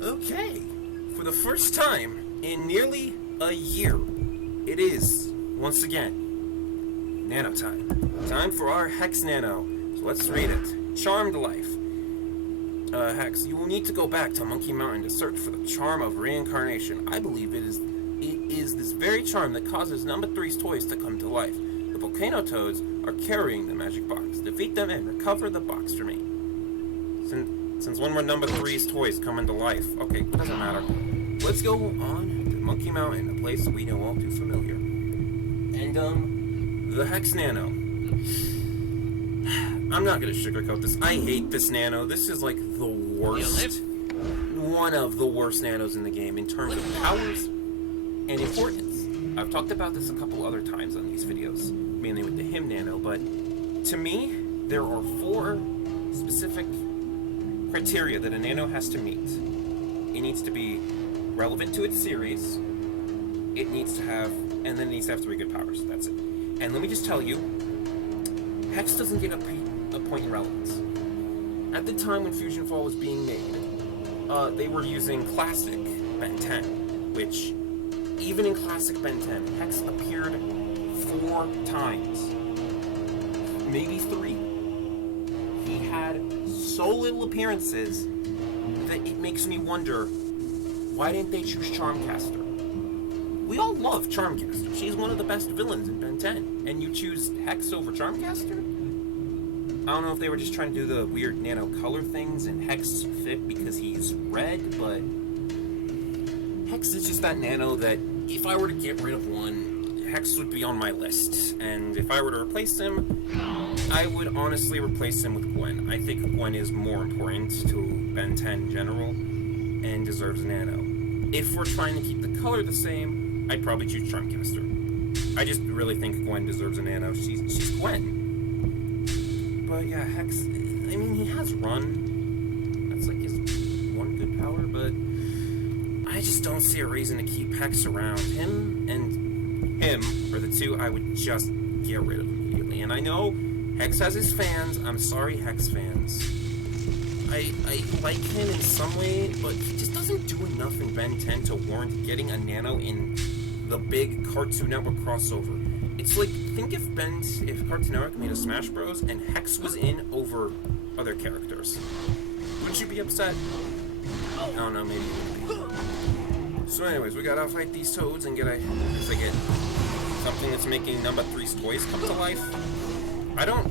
Okay, for the first time in nearly a year, it is, once again, Nano time. Time for our Hex Nano. So let's read it. Charmed Life. Hex, you will need to go back to Monkey Mountain to search for the charm of reincarnation. I believe it is this very charm that causes number 3's toys to come to life. The volcano toads are carrying the magic box. Defeat them and recover the box for me. Since when were number 3's toys coming to life? Okay, doesn't matter. Let's go on to Monkey Mountain, a place we know all too familiar. And, the Hex Nano. I'm not gonna sugarcoat this. I hate this Nano. This is like the worst. One of the worst Nanos in the game in terms of powers and importance. I've talked about this a couple other times on these videos, mainly with the Him Nano, but to me, there are 4 specific criteria that a Nano has to meet. It needs to be relevant to its series, it needs to have, and then it needs to have 3 good powers. That's it. And let me just tell you, Hex doesn't get a point in relevance. At the time when Fusionfall was being made, they were using Classic Ben 10, which, even in Classic Ben 10, Hex appeared 4 times. Maybe 3. He had so little appearances that it makes me wonder, why didn't they choose Charmcaster? We all love Charmcaster. She's one of the best villains in Ben 10. And you choose Hex over Charmcaster? I don't know if they were just trying to do the weird nano color things and Hex fit because he's red, but Hex is just that Nano that if I were to get rid of one, Hex would be on my list. And if I were to replace him, I would honestly replace him with Gwen. I think Gwen is more important to Ben 10 in general and deserves Nano. If we're trying to keep the color the same, I'd probably choose Charmcaster. I just really think Gwen deserves a Nano. She's Gwen. But yeah, Hex, I mean, he has Run. That's like his one good power, but I just don't see a reason to keep Hex around. Him and him are the 2 I would just get rid of immediately. And I know Hex has his fans. I'm sorry, Hex fans. I like him in some way, but he just doesn't do enough in Ben 10 to warrant getting a Nano in the big Cartoon Network crossover. It's like, think if Cartoon Network made a Smash Bros. And Hex was in over other characters. Wouldn't you be upset? I don't know, maybe you would be. So anyways, we gotta fight these toads and get something that's making number 3's toys come to life. I don't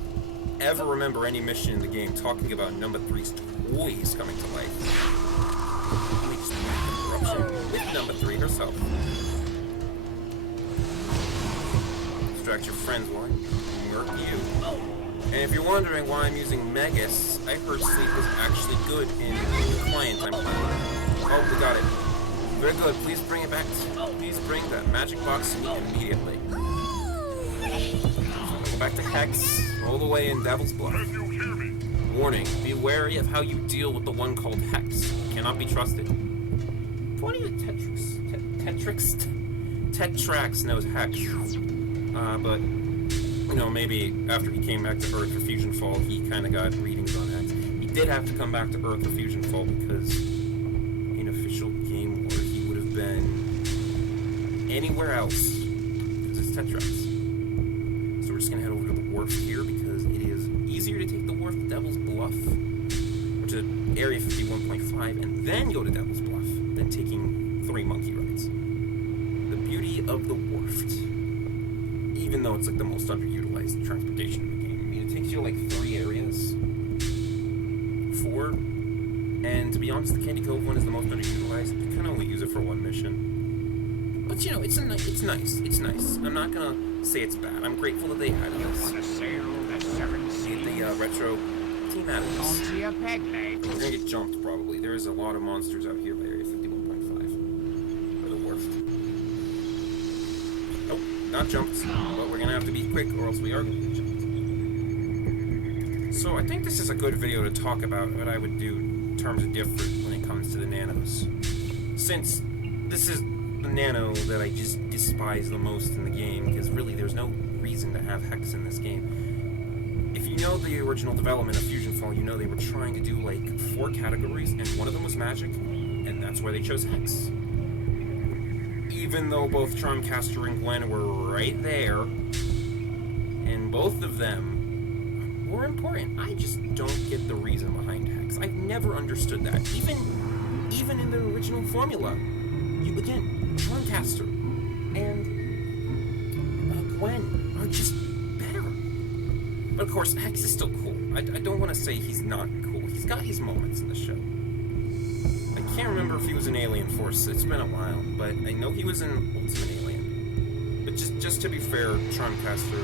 ever remember any mission in the game talking about number 3's toys coming to life. Let me just make interruption with number 3 herself. Distract your friends while I murk you. And if you're wondering why I'm using Megas, I heard sleep is actually good in the client I'm playing. Oh, we got it. Very good. Please bring it back. Please bring that magic box to me immediately. Go back to Hex, all the way in Devil's Bluff. Warning, be wary of how you deal with the one called Hex. Cannot be trusted. One of the Tetrax knows Hex. But, you know, maybe after he came back to Earth for Fusionfall, he kind of got readings on Hex. He did have to come back to Earth for Fusionfall because in official game lore, he would have been anywhere else because it's Tetrax. So we're just going to head over to the wharf here because it is easier to take the wharf to Devil's Bluff, or to Area 51.5, and then go to Devil's Bluff, than taking 3 monkey rides. The beauty of the wharf. Even though it's like the most underutilized transportation in the game. I mean, it takes you like 3 areas. 4. And to be honest, the Candy Cove one is the most underutilized. You can only use it for 1 mission. But you know, it's nice. It's nice. I'm not gonna say it's bad. I'm grateful that they added this. The retro team added this. We're gonna get jumped probably. There is a lot of monsters out here by Area 51.5. By the wharf. Nope, not jumped. But we're gonna have to be quick or else we are gonna get jumped. So I think this is a good video to talk about what I would do in terms of different when it comes to the nanos. Since this is the nano that I just despise the most in the game, because really there's no reason to have Hex in this game. If you know the original development of Fusionfall, you know they were trying to do like 4 categories, and one of them was magic, and that's why they chose Hex. Even though both Charmcaster and Gwen were right there, and both of them were important, I just don't get the reason behind Hex. I've never understood that. Even in the original formula, again, Charmcaster and Gwen are just better. But of course, Hex is still cool. I don't want to say he's not cool. He's got his moments in the show. I can't remember if he was in Alien Force. It's been a while, but I know he was in Ultimate Alien. But just to be fair, Charmcaster,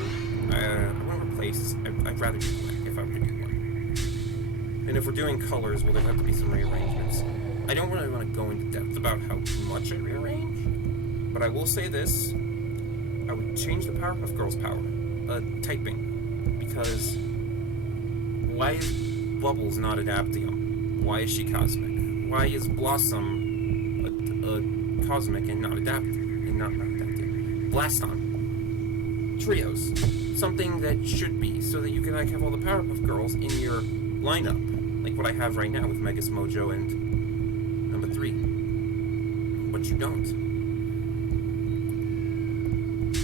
I want to replace. I'd rather do one if I were to do one. And if we're doing colors, well, there'll have to be some rearrangements. I don't really want to go into depth about how much I rearrange, but I will say this: I would change the Powerpuff Girls' power, typing, because why is Bubbles not Adaptium? Why is she Cosmic? Why is Blossom a Cosmic and not Adaptive? And not Adaptive. Blaston. Trios. Something that should be, so that you can have all the Powerpuff Girls in your lineup, like what I have right now with Megas Mojo and number 3. But you don't.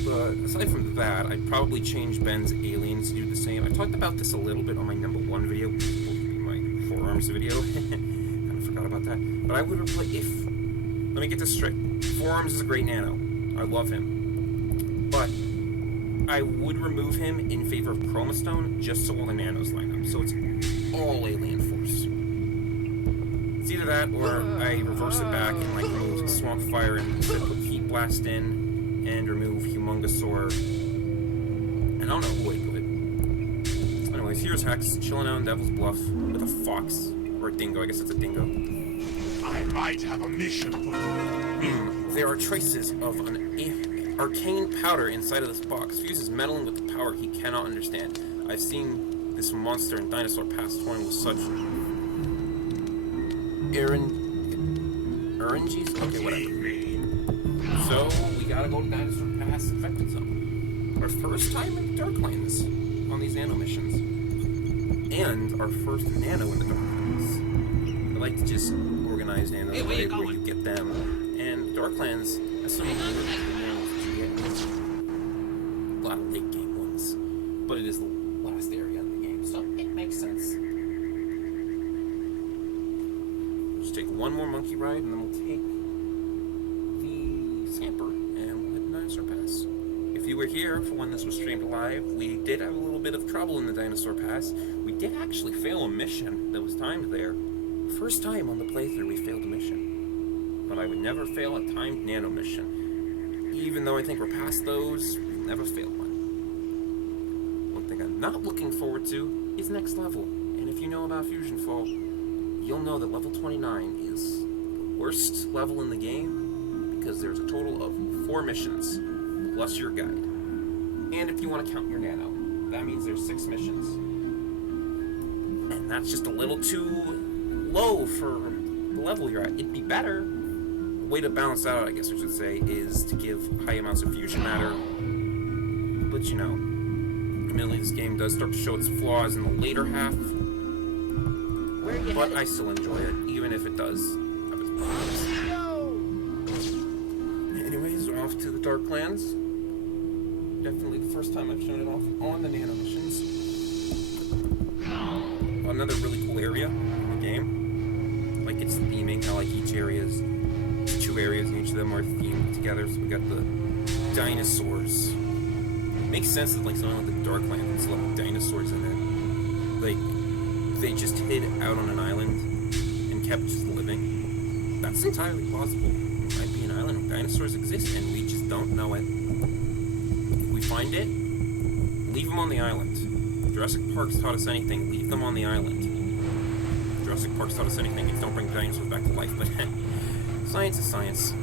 But aside from that, I'd probably change Ben's aliens to do the same. I talked about this a little bit on my number 1 video, which will be my Forearms video. Kind of forgot about that. But I would replace, let me get this straight. Forearms is a great nano. I love him. But I would remove him in favor of Chromastone just so all the nanos line up. So it's all Alien Force. It's either that or I reverse it back and remove Swamp Fire and instead put Heat Blast in. And remove Humongosaur. And I don't know who I'd put. Anyways, here's Hex chilling out in Devil's Bluff with a fox. Or a dingo, I guess it's a dingo. I might have a mission for you. There are traces of an arcane powder inside of this box. Fuses meddling with the power he cannot understand. I've seen this monster in Dinosaur Pass toying with such RNGs? Okay, whatever. So, we gotta go to Dinosaur Pass Infected Zone. Our first time in the Darklands on these nano missions. And our first nano in the Darklands. I like to just organize nanos the way where you get them. And Darklands has some really cool nanos that you get. A lot of late game ones. But it is the last area in the game, so it makes sense. Just take one more monkey ride and then we'll take Scamper, and we'll hit Dinosaur Pass. If you were here for when this was streamed live, we did have a little bit of trouble in the Dinosaur Pass. We did actually fail a mission that was timed there. First time on the playthrough we failed a mission. But I would never fail a timed nano mission. Even though I think we're past those, we've never failed one. One thing I'm not looking forward to is next level. And if you know about Fusionfall, you'll know that level 29 is the worst level in the game, because there's a total of 4 missions, plus your guide. And if you want to count your nano, that means there's 6 missions. And that's just a little too low for the level you're at. It'd be better, a way to balance that out, I guess I should say, is to give high amounts of fusion matter. But you know, admittedly this game does start to show its flaws in the later half. But I still enjoy it, even if it does have its problems. Anyways, we're off to the Darklands. Definitely the first time I've shown it off on the nano missions. Another really cool area in the game. Like its theming, how each area is 2 areas and each of them are themed together. So we got the dinosaurs. It makes sense that something like the Darklands with some dinosaurs in it. They just hid out on an island and kept just living. That's entirely plausible. Might be an island where dinosaurs exist and we just don't know it. If we find it, leave them on the island. Jurassic Park's taught us anything, leave them on the island. Jurassic Park's taught us anything, it's don't bring dinosaurs back to life, but science is science.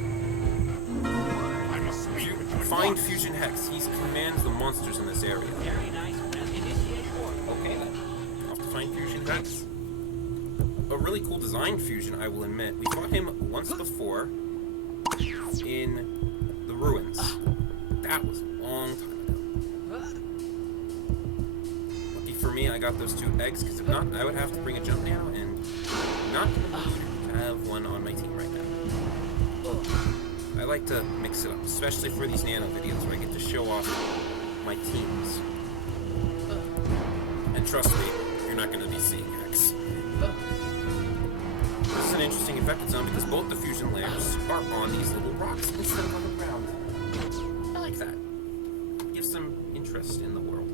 I must speak with you. Find Fusion Hex, he commands the monsters in this area. Very nice. Okay then. Off to find Fusion Hex. A really cool design fusion, I will admit. We fought him once before in the ruins. That was a long time ago. Lucky for me, I got those 2 eggs, because if not, I would have to bring a jump nano, and not in the mood to have one on my team right now. I like to mix it up, especially for these nano videos where I get to show off my teams. And trust me, you're not going to be seeing Hex. This is an interesting effect zone because both the fusion layers are on these little rocks instead of on the ground. I like that. Gives some interest in the world.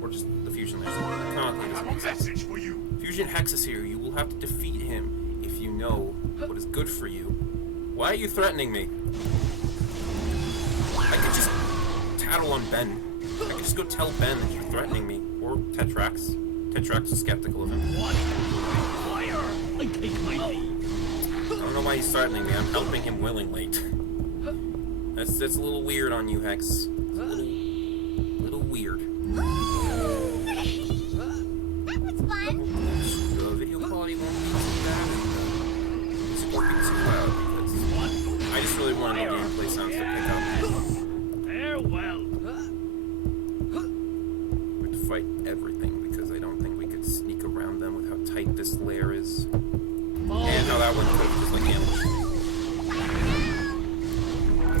Or just the fusion layers. Canonically, I have a message for you. Fusion Hex is here. You will have to defeat him if you know what is good for you. Why are you threatening me? I could just tattle on Ben. I could just go tell Ben that you're threatening me. Or Tetrax. Tetrax is skeptical of him. What? Fire! I take my leave. I don't know why he's threatening me. I'm helping him willingly. That's a little weird on you, Hex. It's a little weird. That was fun. The video quality won't be too bad, and the music won't be too loud because I just really wanted the gameplay sounds to pick up. Farewell. We have to fight everything because I don't think we could sneak around them with how tight this layer is. And how that one could have just like ambushed.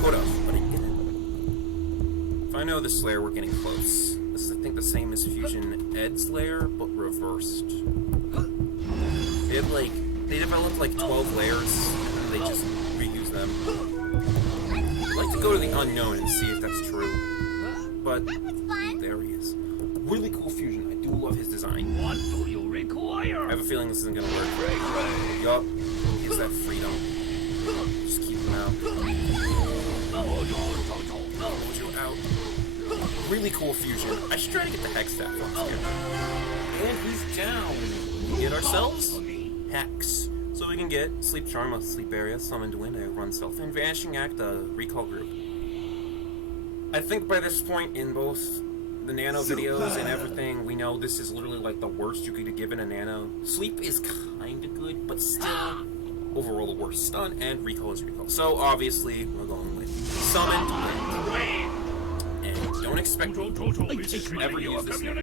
Could have, but it didn't. If I know this layer, we're getting close. This is, I think, the same as Fusion Ed's layer, but reversed. They developed like 12 layers, and they just reuse them. I'd like to go to the unknown and see if that's true. But there he is. Really cool fusion. I do love his design. What do you require? I have a feeling this isn't gonna work. Yup. Gives that freedom. Just keep him out. Hold you out. Really cool fusion. I should try to get the Hex staff on here. And he's down. We get ourselves Hex. So we can get Sleep Charm, a sleep area, Summoned Wind, a run self, and Vanishing Act, a recall group. I think by this point in both the nano videos and everything, we know this is literally like the worst you could give in a nano. Sleep is kinda good, but still overall the worst. Stun and recall is recall. So obviously we're going with Summoned Wind. And don't expect me to ever use this nano.